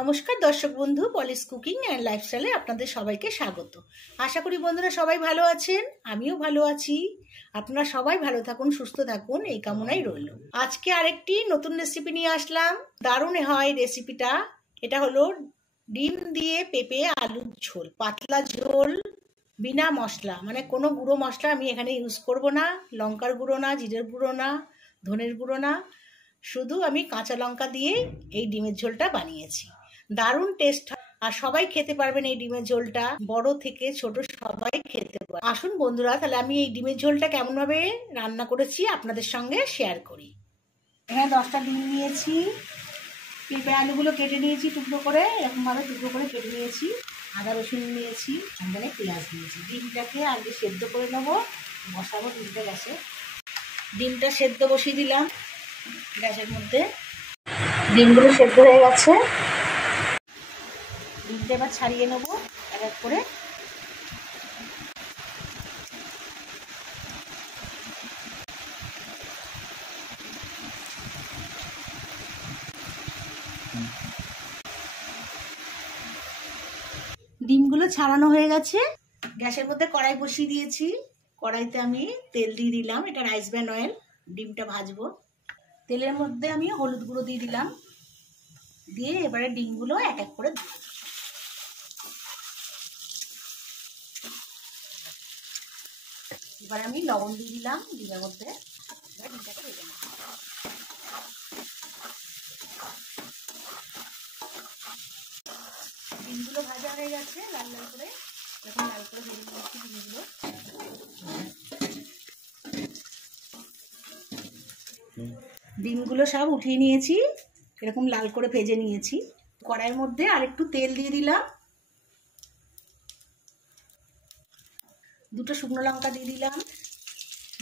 নমস্কার দর্শক বন্ধু, পলিশ কুকিং অ্যান্ড লাইফস্টাইলে আপনাদের সবাইকে স্বাগত। আশা করি বন্ধুরা সবাই ভালো আছেন, আমিও ভালো আছি। আপনারা সবাই ভালো থাকুন, সুস্থ থাকুন, এই কামনাই রইল। আজকে আরেকটি নতুন রেসিপি নিয়ে আসলাম। দারুণ হয় রেসিপিটা। এটা হলো ডিম দিয়ে পেঁপে আলুর ঝোল, পাতলা ঝোল, বিনা মশলা, মানে কোনো গুঁড়ো মশলা আমি এখানে ইউজ করব না। লঙ্কার গুঁড়ো না, জিরের গুঁড়ো না, ধনের গুঁড়ো না, শুধু আমি কাঁচা লঙ্কা দিয়ে এই ডিমের ঝোলটা বানিয়েছি। দারুণ টেস্ট, আর সবাই খেতে পারবেন এই ডিমের ঝোলটা, বড় থেকে ছোট সবাই খেতে পারবে। আসুন বন্ধুরা, তাহলে আমি এই ডিমের ঝোলটা কেমন ভাবে রান্না করেছি আপনাদের সঙ্গে শেয়ার করি। এখানে 10টা ডিম নিয়েছি, পেঁপে আলুগুলো কেটে নিয়েছি টুকরো করে, এরকমভাবে টুকরো করে কেটে নিয়েছি। আদা রসুন নিয়েছি, এখানে পেঁয়াজ নিয়েছি। ডিমটাকে আগে সেদ্ধ করে নেবো, বসাবো ডিমটা গ্যাসে। ডিমটা সেদ্ধ বসিয়ে দিলাম গ্যাসের মধ্যে। ডিমগুলো সেদ্ধ হয়ে গেছে, ডিমটা এবার ছাড়িয়ে নেবো এক এক করে। ডিমগুলো ছাড়ানো হয়ে গেছে। গ্যাসের মধ্যে কড়াই বসিয়ে দিয়েছি। কড়াইতে আমি তেল দিয়ে দিলাম, এটা রাইস ব্র্যান অয়েল। ডিমটা ভাজবো। তেলের মধ্যে আমি হলুদ গুঁড়ো দিয়ে দিলাম, দিয়ে এবারে ডিমগুলো এক এক করে দিলাম। এবার আমি লবণ দিয়ে দিলাম ডিমের মধ্যে। এবার ডিমটাকে ভেজে নেব। ডিমগুলো ভাজা হয়ে গেছে লাল লাল করে, এরকম লাল করে ভেজে নিয়েছি ডিমগুলো। ডিমগুলো সব উঠিয়ে নিয়েছি, এরকম লাল করে ভেজে নিয়েছি। কড়াইয়ের মধ্যে আরেকটু তেল দিয়ে দিলাম, দুটো শুকনো লঙ্কা দিয়ে দিলাম,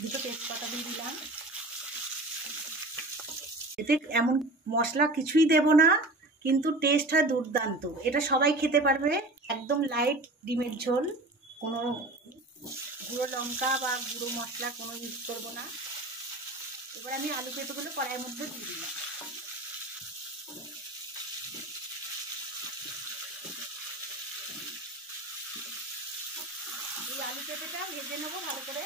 দুটো তেজপাতা দিয়ে দিলাম। এতে এমন মশলা কিছুই দেব না, কিন্তু টেস্ট হয় দুর্দান্ত। এটা সবাই খেতে পারবে। একদম লাইট ডিমের ঝোল, কোনো গুঁড়ো লঙ্কা বা গুঁড়ো মশলা কোনো ইউজ করবো না। এবার আমি আলু পেঁপেগুলো কড়াইয়ের মধ্যে দিয়ে দিলাম। এই আলু পেঁপেটা ভেজে নেবো ভালো করে।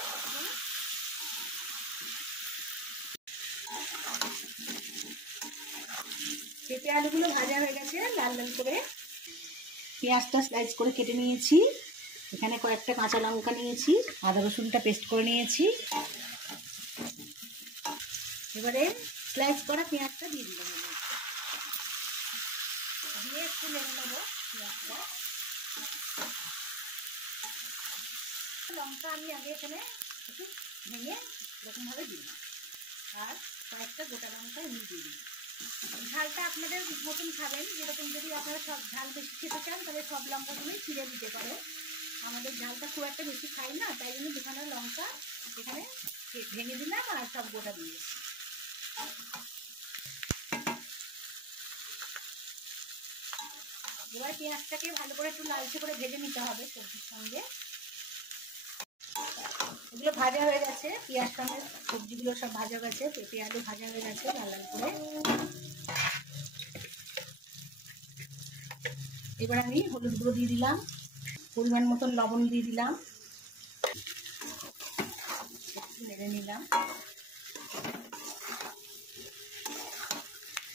পেঁপে আলুগুলো ভাজা হয়ে গেছে লাল লাল করে। পেঁয়াজটা স্লাইস করে কেটে নিয়েছি, এখানে কয়েকটা কাঁচা লঙ্কা নিয়েছি, আদা রসুনটা পেস্ট করে নিয়েছি। এবারে স্লাইস করা পেঁয়াজটা দিয়ে দিলাম, দিয়ে একটু নেড়ে নেবো পেঁয়াজটা। লঙ্কা আমি আগে এখানে একটু ভেঙে এরকমভাবে দিলাম, আর কয়েকটা গোটা লঙ্কা এমনি দিয়ে দিই। ঝালটা আপনাদের মতন খাবেন, যেরকম যদি আপনারা সব ঝাল বেশি খেতে চান তাহলে সব লঙ্কাগুলোই ছিঁড়ে দিতে পারে। আমাদের ঝালটা খুব একটা বেশি খাই না, তাই জন্য দুখানা লঙ্কা এখানে ভেঙে দিলাম আর সব গোটা দিয়েছি। এবার পেঁয়াজটাকে ভালো করে একটু লালচে করে ভেজে নিতে হবে সবজির সঙ্গে। এগুলো ভাজা হয়ে গেছে, পেঁয়াজটা সবজিগুলো সব ভাজা গেছে, পেঁপে আলু ভাজা হয়ে গেছে লাল লাল করে। এবার আমি হলুদ গুঁড়ো দিয়ে দিলাম, পরিমাণ মতন লবণ দিয়ে দিলাম, একটু নেড়ে নিলাম।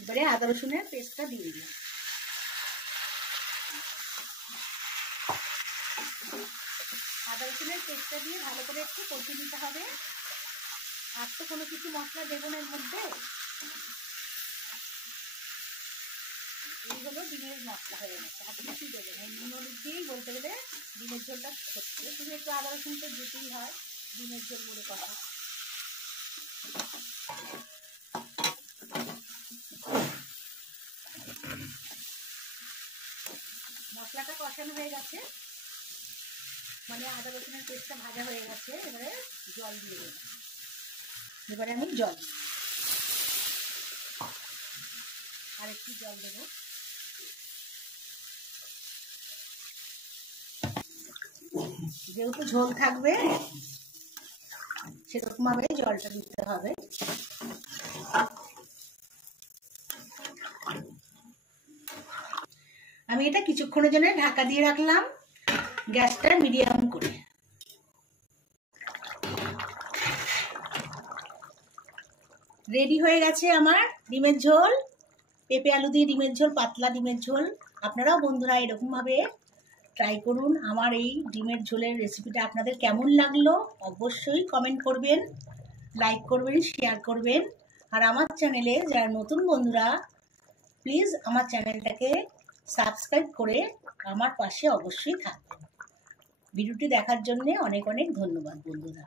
এবারে আদা রসুনের পেস্টটা দিয়ে দিলাম। আদা রসুনের পেস্টটা দিয়ে ভালো করে একটু কষিয়ে নিতে হবে। আর তো কোনো কিছু মশলা দেবো না এর মধ্যে। এই হলো ডিমের মশলা হয়ে গেছে, আর কিছু দেবো না। নুন হলুদ দিয়েই বলতে গেলে ডিমের ঝোলটা হচ্ছে, শুধু একটু আদা রসুন তো দিতেই হয়, ডিমের ঝোল বলে কথা। মশলাটা কষানো হয়ে গেছে, মানে আদা রসুনের পেস্টটা ভাজা হয়ে গেছে। এবারে জল দিয়ে দেবো। এবারে আমি জল আর একটু জল দেবো। যেহেতু ঝোল থাকবে সেরকম ভাবে জলটা দিতে হবে। এটা কিছুক্ষণের জন্য ঢাকা দিয়ে রাখলাম, গ্যাসটা মিডিয়াম করে। রেডি হয়ে গেছে আমার ডিমের ঝোল, পেঁপে আলু দিয়ে ডিমের ঝোল, পাতলা ডিমের ঝোল। আপনারাও বন্ধুরা এরকমভাবে ট্রাই করুন। আমার এই ডিমের ঝোলের রেসিপিটা আপনাদের কেমন লাগলো অবশ্যই কমেন্ট করবেন, লাইক করবেন, শেয়ার করবেন। আর আমার চ্যানেলে যারা নতুন বন্ধুরা, প্লিজ আমার চ্যানেলটাকে সাবস্ক্রাইব করে আমার পাশে অবশ্যই থাকবেন। ভিডিওটি দেখার জন্য অনেক অনেক ধন্যবাদ বন্ধুরা।